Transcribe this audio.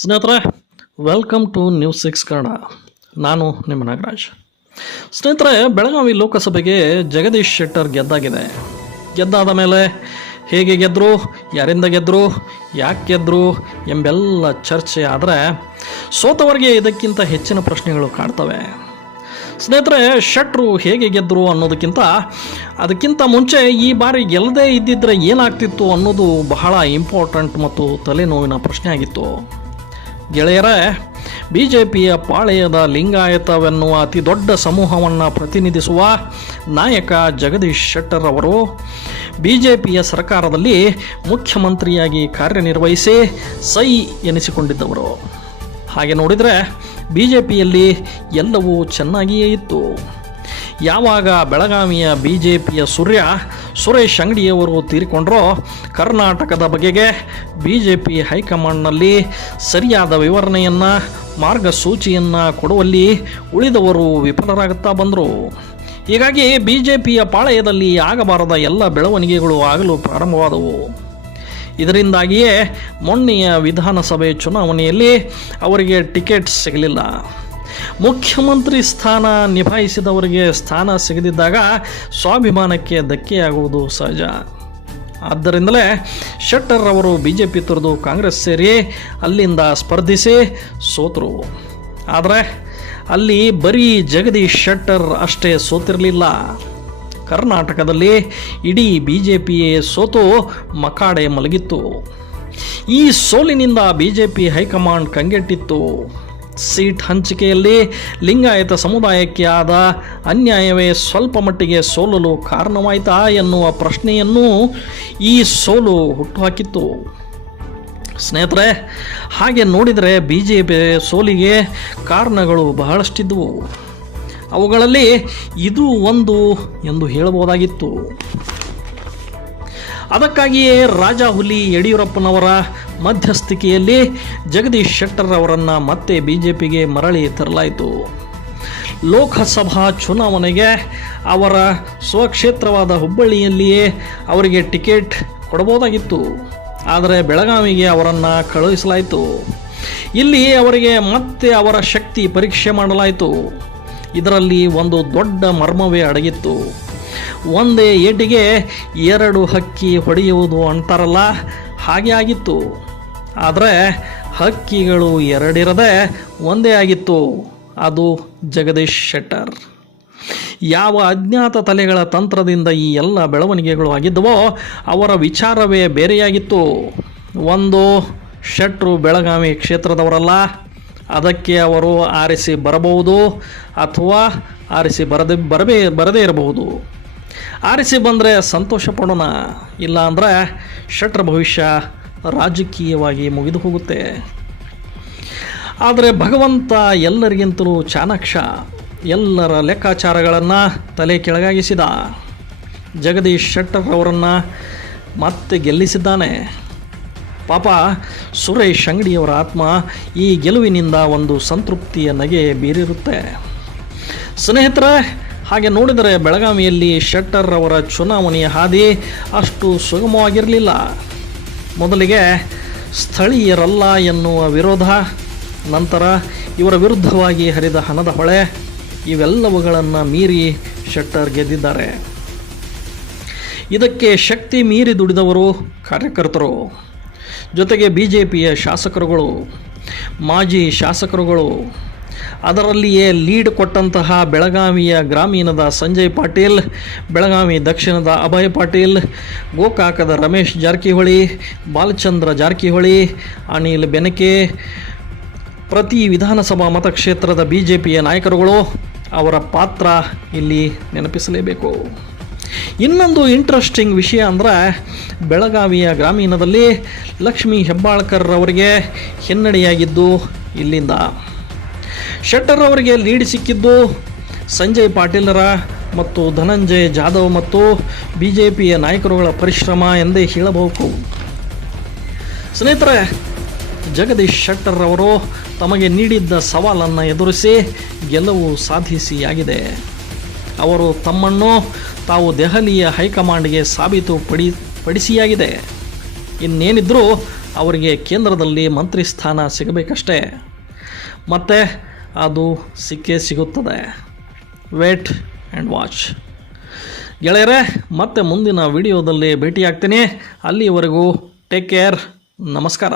ಸ್ನೇಹಿತರೆ, welcome two news 6 Kannada. ನಾನು ನಿಮ್ಮ ನಾಗರಾಜ್. ಸ್ನೇಹಿತರೆ, ಬೆಳಗಾವಿ ಲೋಕಸಭೆಗೆ ಜಗದೀಶ್ ಶೆಟ್ಟರ್ ಗೆದ್ದಾದ ಮೇಲೆ ಹೇಗೆ ಗೆದ್ದರು, ಯಾರಿಂದ ಗೆದ್ದರು, ಯಾಕೆ ಗೆದ್ದರು ಎಂಬೆಲ್ಲ ಚರ್ಚೆ ಆದರೆ ಸೋತವರಿಗೆ ಇದಕ್ಕಿಂತ ಹೆಚ್ಚಿನ ಪ್ರಶ್ನೆಗಳು ಕಾಡ್ತವೆ. ಸ್ನೇಹಿತರೆ, ಶೆಟ್ಟರು ಹೇಗೆ ಗೆದ್ದರು ಅದಕ್ಕಿಂತ ಮುಂಚೆ ಈ ಬಾರಿ ಗೆಲ್ಲದೇ ಇದ್ದಿದ್ರೆ ಏನಾಗ್ತಿತ್ತು ಅನ್ನೋದು ಬಹಳ ಇಂಪಾರ್ಟೆಂಟ್ ಮತ್ತು ತಲೆನೋವಿನ ಪ್ರಶ್ನೆ ಆಗಿತ್ತು. ಗೆಳೆಯರೇ, BJPಯ ಪಾಳೆಯದ ಲಿಂಗಾಯತವೆನ್ನುವ ಅತಿ ದೊಡ್ಡ ಸಮೂಹವನ್ನು ಪ್ರತಿನಿಧಿಸುವ ನಾಯಕ ಜಗದೀಶ್ ಶೆಟ್ಟರ್ ಅವರು BJPಯ ಸರ್ಕಾರದಲ್ಲಿ ಮುಖ್ಯಮಂತ್ರಿಯಾಗಿ ಕಾರ್ಯನಿರ್ವಹಿಸಿ ಸೈ ಎನಿಸಿಕೊಂಡಿದ್ದವರು. ಹಾಗೆ ನೋಡಿದರೆ BJPಯಲ್ಲಿ ಎಲ್ಲವೂ ಚೆನ್ನಾಗಿಯೇ ಇತ್ತು. ಯಾವಾಗ ಬೆಳಗಾವಿಯ BJPಯ ಸುರೇಶ್ ಅಂಗಡಿಯವರು ತೀರಿಕೊಂಡ್ರೋ ಕರ್ನಾಟಕದ ಬಗೆಗೆ BJP ಹೈಕಮಾಂಡ್ನಲ್ಲಿ ಸರಿಯಾದ ವಿವರಣೆಯನ್ನು, ಮಾರ್ಗಸೂಚಿಯನ್ನು ಕೊಡುವಲ್ಲಿ ಉಳಿದವರು ವಿಫಲರಾಗುತ್ತಾ ಬಂದರು. ಹೀಗಾಗಿ BJPಯ ಪಾಳೆಯದಲ್ಲಿ ಆಗಬಾರದ ಎಲ್ಲ ಬೆಳವಣಿಗೆಗಳು ಆಗಲು ಪ್ರಾರಂಭವಾದವು. ಇದರಿಂದಾಗಿಯೇ ಮೊನ್ನೆಯ ವಿಧಾನಸಭೆ ಚುನಾವಣೆಯಲ್ಲಿ ಅವರಿಗೆ ಟಿಕೆಟ್ ಸಿಗಲಿಲ್ಲ. ಮುಖ್ಯಮಂತ್ರಿ ಸ್ಥಾನ ನಿಭಾಯಿಸಿದವರಿಗೆ ಸ್ಥಾನ ಸಿಗದಿದ್ದಾಗ ಸ್ವಾಭಿಮಾನಕ್ಕೆ ಧಕ್ಕೆಯಾಗುವುದು ಸಹಜ. ಆದ್ದರಿಂದಲೇ ಶೆಟ್ಟರ್ ಅವರು BJP ತೊರೆದು ಕಾಂಗ್ರೆಸ್ ಸೇರಿ ಅಲ್ಲಿಂದ ಸ್ಪರ್ಧಿಸಿ ಸೋತರು. ಆದರೆ ಅಲ್ಲಿ ಬರೀ ಜಗದೀಶ್ ಶೆಟ್ಟರ್ ಅಷ್ಟೇ ಸೋತಿರಲಿಲ್ಲ. ಕರ್ನಾಟಕದಲ್ಲಿ ಇಡೀ BJPಯೇ ಸೋತು ಮಕಾಡೆ ಮಲಗಿತ್ತು. ಈ ಸೋಲಿನಿಂದ BJP ಹೈಕಮಾಂಡ್ ಕಂಗೆಟ್ಟಿತ್ತು. ಸೀಟ್ ಹಂಚಿಕೆಯಲ್ಲಿ ಲಿಂಗಾಯತ ಸಮುದಾಯಕ್ಕೆ ಆದ ಅನ್ಯಾಯವೇ ಸ್ವಲ್ಪ ಮಟ್ಟಿಗೆ ಸೋಲಲು ಕಾರಣವಾಯಿತಾ ಎನ್ನುವ ಪ್ರಶ್ನೆಯನ್ನು ಈ ಸೋಲು ಹುಟ್ಟುಹಾಕಿತ್ತು. ಸ್ನೇಹಿತರೆ, ಹಾಗೆ ನೋಡಿದರೆ BJP ಸೋಲಿಗೆ ಕಾರಣಗಳು ಬಹಳಷ್ಟಿದ್ದವು. ಅವುಗಳಲ್ಲಿ ಇದು ಒಂದು ಎಂದು ಹೇಳಬಹುದಾಗಿತ್ತು. ಅದಕ್ಕಾಗಿಯೇ ರಾಜಾಹುಲಿ ಯಡಿಯೂರಪ್ಪನವರ ಮಧ್ಯಸ್ಥಿಕೆಯಲ್ಲಿ ಜಗದೀಶ್ ಶೆಟ್ಟರ್ ಅವರನ್ನು ಮತ್ತೆ BJPಗೆ ಮರಳಿ ತರಲಾಯಿತು. ಲೋಕಸಭಾ ಚುನಾವಣೆಗೆ ಅವರ ಸ್ವಕ್ಷೇತ್ರವಾದ ಹುಬ್ಬಳ್ಳಿಯಲ್ಲಿಯೇ ಅವರಿಗೆ ಟಿಕೆಟ್ ಕೊಡಬಹುದಾಗಿತ್ತು. ಆದರೆ ಬೆಳಗಾವಿಗೆ ಅವರನ್ನು ಕಳುಹಿಸಲಾಯಿತು. ಇಲ್ಲಿ ಅವರಿಗೆ ಮತ್ತೆ ಅವರ ಶಕ್ತಿ ಪರೀಕ್ಷೆ ಮಾಡಲಾಯಿತು. ಇದರಲ್ಲಿ ಒಂದು ದೊಡ್ಡ ಮರ್ಮವೇ ಅಡಗಿತ್ತು. ಒಂದೇ ಏಟಿಗೆ ಎರಡು ಹಕ್ಕಿ ಹೊಡೆಯುವುದು ಅಂತಾರಲ್ಲ, ಹಾಗೆ ಆಗಿತ್ತು. ಆದರೆ ಹಕ್ಕಿಗಳು ಎರಡಿರದೆ ಒಂದೇ ಆಗಿತ್ತು. ಅದು ಜಗದೀಶ್ ಶೆಟ್ಟರ್. ಯಾವ ಅಜ್ಞಾತ ತಲೆಗಳ ತಂತ್ರದಿಂದ ಈ ಎಲ್ಲ ಬೆಳವಣಿಗೆಗಳು ಆಗಿದ್ದವೋ ಅವರ ವಿಚಾರವೇ ಬೇರೆಯಾಗಿತ್ತು. ಒಂದು, ಶೆಟ್ಟರು ಬೆಳಗಾವಿ ಕ್ಷೇತ್ರದವರಲ್ಲ, ಅದಕ್ಕೆ ಅವರು ಆರಿಸಿ ಬರಬಹುದು ಅಥವಾ ಆರಿಸಿ ಬರದೇ ಇರಬಹುದು. ಆರಿಸಿ ಬಂದರೆ ಸಂತೋಷ ಪಡೋಣ, ಇಲ್ಲ ಅಂದರೆ ಶೆಟ್ಟರ್ ಭವಿಷ್ಯ ರಾಜಕೀಯವಾಗಿ ಮುಗಿದು ಹೋಗುತ್ತೆ. ಆದರೆ ಭಗವಂತ ಎಲ್ಲರಿಗಿಂತಲೂ ಚಾಣಾಕ್ಷ. ಎಲ್ಲರ ಲೆಕ್ಕಾಚಾರಗಳನ್ನು ತಲೆ ಕೆಳಗಾಗಿಸಿದ. ಜಗದೀಶ್ ಶೆಟ್ಟರ್ ಅವರನ್ನು ಮತ್ತೆ ಗೆಲ್ಲಿಸಿದ್ದಾನೆ. ಪಾಪ ಸುರೇಶ್ ಅಂಗಡಿಯವರ ಆತ್ಮ ಈ ಗೆಲುವಿನಿಂದ ಒಂದು ಸಂತೃಪ್ತಿಯ ನಗೆ ಬೀರಿರುತ್ತೆ. ಸ್ನೇಹಿತರೆ, ಹಾಗೆ ನೋಡಿದರೆ ಬೆಳಗಾವಿಯಲ್ಲಿ ಶೆಟ್ಟರ್ ಅವರ ಚುನಾವಣೆಯ ಹಾದಿ ಅಷ್ಟು ಸುಗಮವಾಗಿರಲಿಲ್ಲ. ಮೊದಲಿಗೆ ಸ್ಥಳೀಯರಲ್ಲ ಎನ್ನುವ ವಿರೋಧ, ನಂತರ ಇವರ ವಿರುದ್ಧವಾಗಿ ಹರಿದ ಹಣದ ಹೊಳೆ, ಇವೆಲ್ಲವುಗಳನ್ನು ಮೀರಿ ಶೆಟ್ಟರ್ ಗೆದ್ದಿದ್ದಾರೆ. ಇದಕ್ಕೆ ಶಕ್ತಿ ಮೀರಿ ದುಡಿದವರು ಕಾರ್ಯಕರ್ತರು, ಜೊತೆಗೆ BJPಯ ಶಾಸಕರುಗಳು, ಮಾಜಿ ಶಾಸಕರುಗಳು, ಅದರಲ್ಲಿಯೇ ಲೀಡ್ ಕೊಟ್ಟಂತಹ ಬೆಳಗಾವಿಯ ಗ್ರಾಮೀಣದ ಸಂಜಯ್ ಪಾಟೀಲ್, ಬೆಳಗಾವಿ ದಕ್ಷಿಣದ ಅಭಯ್ ಪಾಟೀಲ್, ಗೋಕಾಕದ ರಮೇಶ್ ಜಾರಕಿಹೊಳಿ, ಬಾಲಚಂದ್ರ ಜಾರಕಿಹೊಳಿ, ಅನಿಲ್ ಬೆನಕೆ, ಪ್ರತಿ ವಿಧಾನಸಭಾ ಮತಕ್ಷೇತ್ರದ BJPಯ ನಾಯಕರುಗಳು, ಅವರ ಪಾತ್ರ ಇಲ್ಲಿ ನೆನಪಿಸಲೇಬೇಕು. ಇನ್ನೊಂದು ಇಂಟ್ರೆಸ್ಟಿಂಗ್ ವಿಷಯ ಅಂದರೆ ಬೆಳಗಾವಿಯ ಗ್ರಾಮೀಣದಲ್ಲಿ ಲಕ್ಷ್ಮೀ ಹೆಬ್ಬಾಳ್ಕರ್ ಅವರಿಗೆ ಹಿನ್ನಡೆಯಾಗಿದ್ದು ಇಲ್ಲಿಂದ. ಶೆಟ್ಟರ್ ಅವರಿಗೆ ಲೀಡ್ ಸಿಕ್ಕಿದ್ದು ಸಂಜಯ್ ಪಾಟೀಲರ ಮತ್ತು ಧನಂಜಯ್ ಜಾಧವ್ ಮತ್ತು BJPಯ ನಾಯಕರುಗಳ ಪರಿಶ್ರಮ ಎಂದೇ ಹೇಳಬಹುದು. ಸ್ನೇಹಿತರೆ, ಜಗದೀಶ್ ಶೆಟ್ಟರ್ ಅವರು ತಮಗೆ ನೀಡಿದ್ದ ಸವಾಲನ್ನು ಎದುರಿಸಿ ಗೆಲುವು ಸಾಧಿಸಿಯಾಗಿದೆ. ಅವರು ತಮ್ಮನ್ನು ತಾವು ದೆಹಲಿಯ ಹೈಕಮಾಂಡ್ಗೆ ಸಾಬೀತುಪಡಿಸಿಯಾಗಿದೆ. ಇನ್ನೇನಿದ್ರೂ ಅವರಿಗೆ ಕೇಂದ್ರದಲ್ಲಿ ಮಂತ್ರಿ ಸ್ಥಾನ ಸಿಗಬೇಕಷ್ಟೇ. ಮತ್ತು ಅದು ಸಿಕ್ಕೇ ಸಿಗುತ್ತದೆ. Wait and watch. ಗೆಳೆಯರೇ, ಮತ್ತೆ ಮುಂದಿನ ವಿಡಿಯೋದಲ್ಲಿ ಭೇಟಿಯಾಗ್ತೀನಿ. ಅಲ್ಲಿವರೆಗೂ ಟೇಕ್ ಕೇರ್. ನಮಸ್ಕಾರ.